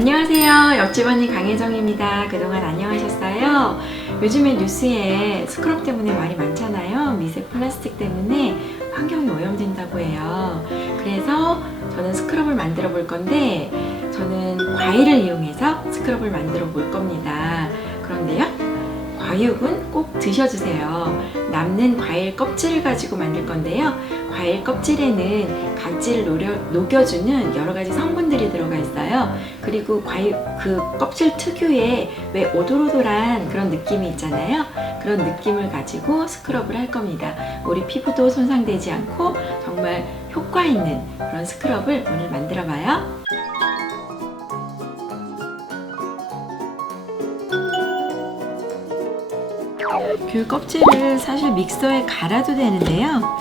안녕하세요. 옆집 언니 강혜정입니다. 그동안 안녕하셨어요? 요즘에 뉴스에 스크럽 때문에 말이 많잖아요. 미세 플라스틱 때문에 환경이 오염된다고 해요. 그래서 저는 스크럽을 만들어 볼 건데 저는 과일을 이용해서 스크럽을 만들어 볼 겁니다. 그런데요. 과육은 꼭 드셔주세요. 남는 과일 껍질을 가지고 만들 건데요. 과일 껍질에는 각질을 노려, 녹여주는 여러 가지 성분들이 들어가 있어요. 그리고 과일 그 껍질 특유의 왜 오돌오돌한 그런 느낌이 있잖아요. 그런 느낌을 가지고 스크럽을 할 겁니다. 우리 피부도 손상되지 않고 정말 효과 있는 그런 스크럽을 오늘 만들어 봐요. 귤 껍질을 사실 믹서에 갈아도 되는데요.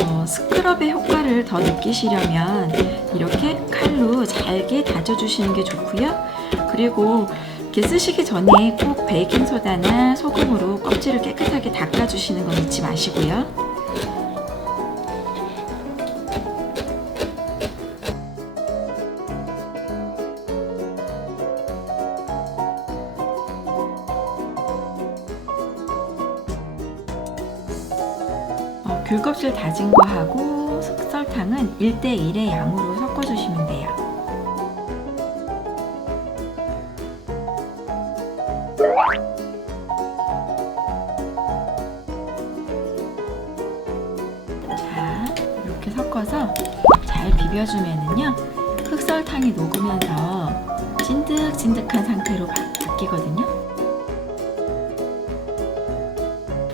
어, 스크럽의 효과를 더 느끼시려면 이렇게 칼로 잘게 다져주시는 게 좋고요. 그리고 이렇게 쓰시기 전에 꼭 베이킹 소다나 소금으로 껍질을 깨끗하게 닦아주시는 건 잊지 마시고요. 귤 껍질 다진 거하고 설탕은 1대1의 양으로 섞어주시면 돼요. 자, 이렇게 섞어서 잘 비벼주면은요, 흑설탕이 녹으면서 찐득찐득한 상태로 바- 바뀌거든요.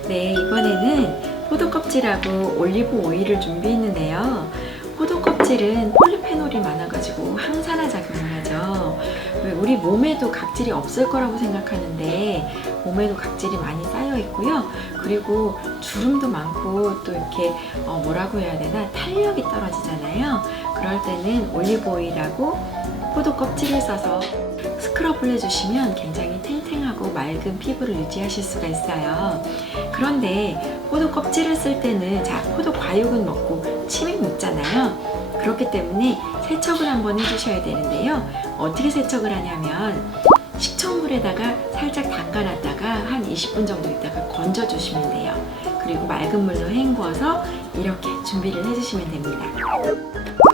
네, 이번에는 포도 껍질하고 올리브 오일을 준비했는데요. 포도 껍질은 폴리페놀이 많아가지고 항산화 작용을 하죠. 왜 우리 몸에도 각질이 없을 거라고 생각하는데 몸에도 각질이 많이 쌓여 있고요. 그리고 주름도 많고 또 이렇게 어, 뭐라고 해야 되나 탄력이 떨어지잖아요. 그럴 때는 올리브 오일하고 포도 껍질을 써서 스크럽을 해주시면 굉장히 탱탱하고 맑은 피부를 유지하실 수가 있어요. 그런데 포도 껍질을 쓸 때는 자 포도 과육은 먹고 침이 묻잖아요. 그렇기 때문에 세척을 한번 해주셔야 되는데요. 어떻게 세척을 하냐면 식초물에다가 살짝 담가놨다가 한 20분 정도 있다가 건져주시면 돼요. 그리고 맑은 물로 헹구어서 이렇게 준비를 해주시면 됩니다.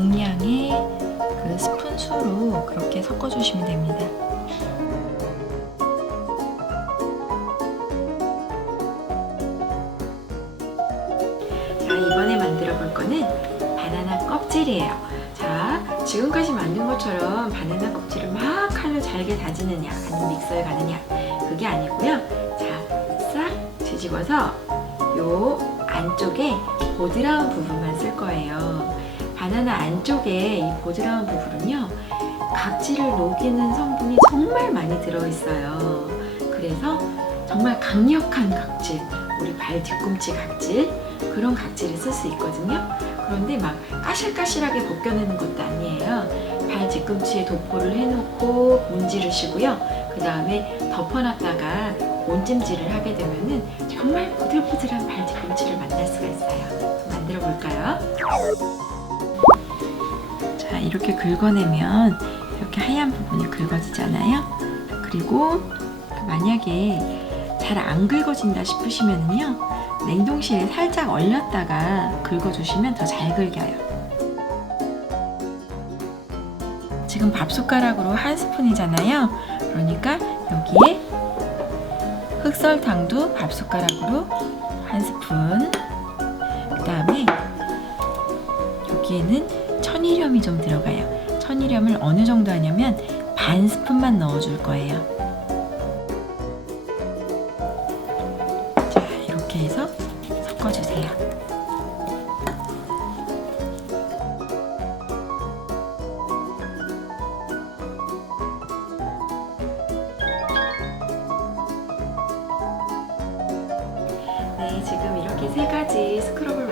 동량의 그 스푼 수로 그렇게 섞어주시면 됩니다. 자, 이번에 만들어 볼 거는 바나나 껍질이에요. 자, 지금까지 만든 것처럼 바나나 껍질을 막 칼로 잘게 다지느냐, 아니면 믹서에 가느냐, 그게 아니고요. 자, 싹 뒤집어서 요 안쪽에 보드라운 부분만 쓸 거예요. 바나나 안쪽에 이 보드라운 부분은요, 각질을 녹이는 성분이 정말 많이 들어있어요. 그래서 정말 강력한 각질, 우리 발 뒤꿈치 각질, 그런 각질을 쓸 수 있거든요. 그런데 막 까실까실하게 벗겨내는 것도 아니에요. 발 뒤꿈치에 도포를 해놓고 문지르시고요. 그 다음에 덮어놨다가 온찜질을 하게 되면은 정말 부들부들한 발 뒤꿈치를 만날 수가 있어요. 만들어 볼까요? 자, 이렇게 긁어내면 이렇게 하얀 부분이 긁어지잖아요. 그리고 만약에 잘 안 긁어진다 싶으시면요. 냉동실에 살짝 얼렸다가 긁어주시면 더 잘 긁혀요. 지금 밥 숟가락으로 한 스푼이잖아요. 그러니까 여기에 흑설탕도 밥 숟가락으로 한 스푼. 그 다음에 여기에는 천일염이 좀 들어가요. 천일염을 어느 정도 하냐면 반 스푼만 넣어줄 거예요. 자, 이렇게 해서 섞어주세요. 네, 지금 이렇게 세 가지 스크럽을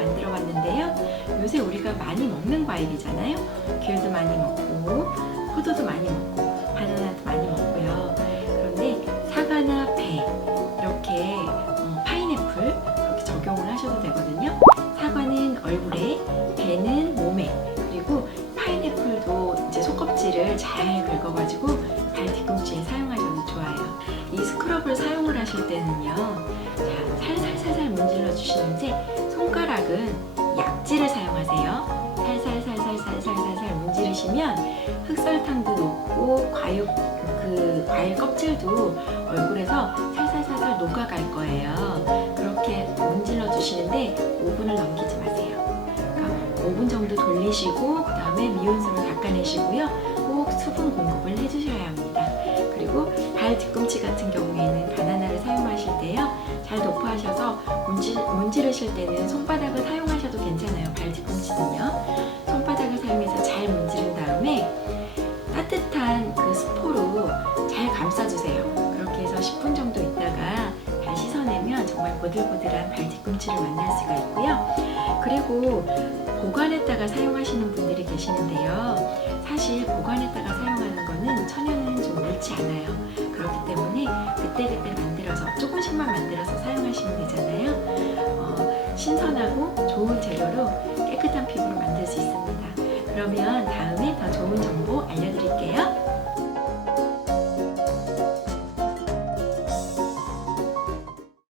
요. 요새 우리가 많이 먹는 과일이잖아요. 귤도 많이 먹고, 포도도 많이 먹고 바나나도 많이 먹고요. 그런데 사과나 배 이렇게 어, 파인애플 이렇게 적용을 하셔도 되거든요. 사과는 얼굴에, 배는 몸에, 그리고 파인애플도 이제 속껍질을 잘 긁어가지고 발 뒤꿈치에 사용하셔도 좋아요. 이 스크럽을 사용을 하실 때는요, 자 살살살살 문질러 주시는데 손가락은 약지를 사용하세요. 살살살살살살살살 문지르시면 흑설탕도 녹고 과육 그 과일 껍질도 얼굴에서 살살살살 녹아갈 거예요. 그렇게 문질러 주시는데 5분을 넘기지 마세요. 그러니까 5분 정도 돌리시고 그 다음에 미온수로 닦아내시고요. 꼭 수분 공급을 해주셔야 합니다. 그리고 발 뒤꿈치 같은 경우에는 바나나를 사용하실 때요. 잘 도포하셔서 문지, 문지르실 때는 손바닥을 사용 보들보들한 발 뒤꿈치를 만날 수가 있고요. 그리고 보관했다가 사용하시는 분들이 계시는데요. 사실 보관했다가 사용하는 거는 천연은 좀 옳지 않아요. 그렇기 때문에 그때그때 만들어서 조금씩만 만들어서 사용하시면 되잖아요. 어, 신선하고 좋은 재료로 깨끗한 피부를 만들 수 있습니다. 그러면